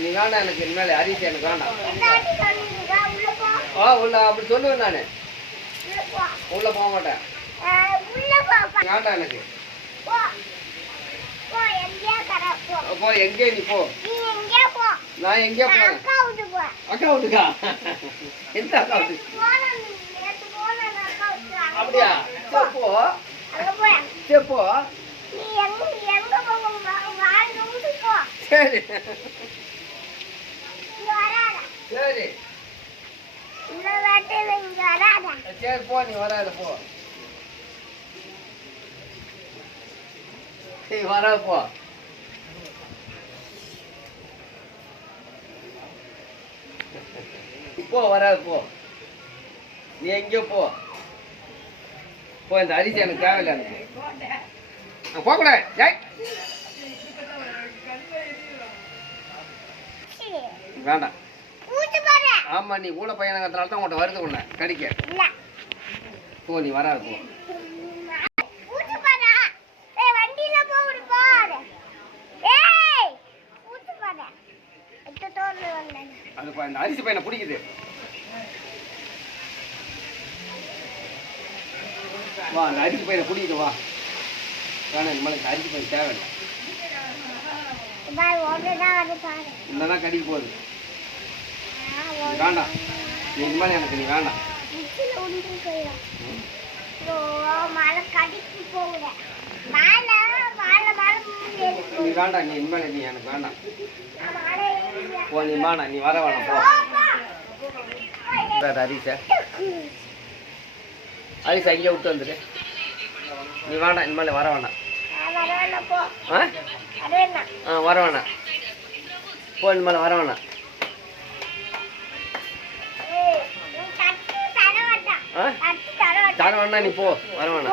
நீ வேண்டாம் எனக்கு இனிமேல் அரிசி எனக்கு வேண்டாம். உள்ள அப்படி சொல்லுவேன் நான். உள்ள போக மாட்டேன். வேண்டாம் எனக்கு. போ எங்கே நீ போ. நான் எங்கே போறேன்? அக்கா வீட்டுக்கா? எந்த அக்கா வீட்டுக்கு? அப்படியா? போ போ. சரி சரி சரி போ, நீ வராது போ. நீ வராது போ. போ வராது போ. நீ எங்கேயோ போ. இந்த அரிசி எனக்கு தேவையில்லை. எனக்கு போகக்கூடாது. வேண்டாம். ஆமா நீ கூட பையனங்கிறதுனால தான் உங்கள்கிட்ட வருது உன்னை கடிக்க. போ நீ வராது போ. அது இந்த அரிசி பையனை பிடிக்குது. வா அந்த அரிசி பையனை பிடிக்குது. வா வேணாம், நம்மளுக்கு அரிசி பையன் தேவையில்லை. இன்னதான் கடிக்க போகுது. வேண்டாம் நீ இனிமேல் எனக்கு நீ வேண்டாம். நீ வேண்டாம், நீ இனிமேல் நீ எனக்கு வேண்டாம். போ நீ வேணாம், நீ வர வேணாம் போ. அரிசா அரிசா இங்கே விட்டு வந்துடு. நீ வேண்டாம், இனிமேல் வர வேண்டாம். வர வேணாம் போ, இனிமேல் வர வேணாம். தர வேணா நீ போ, வர வேணாம்.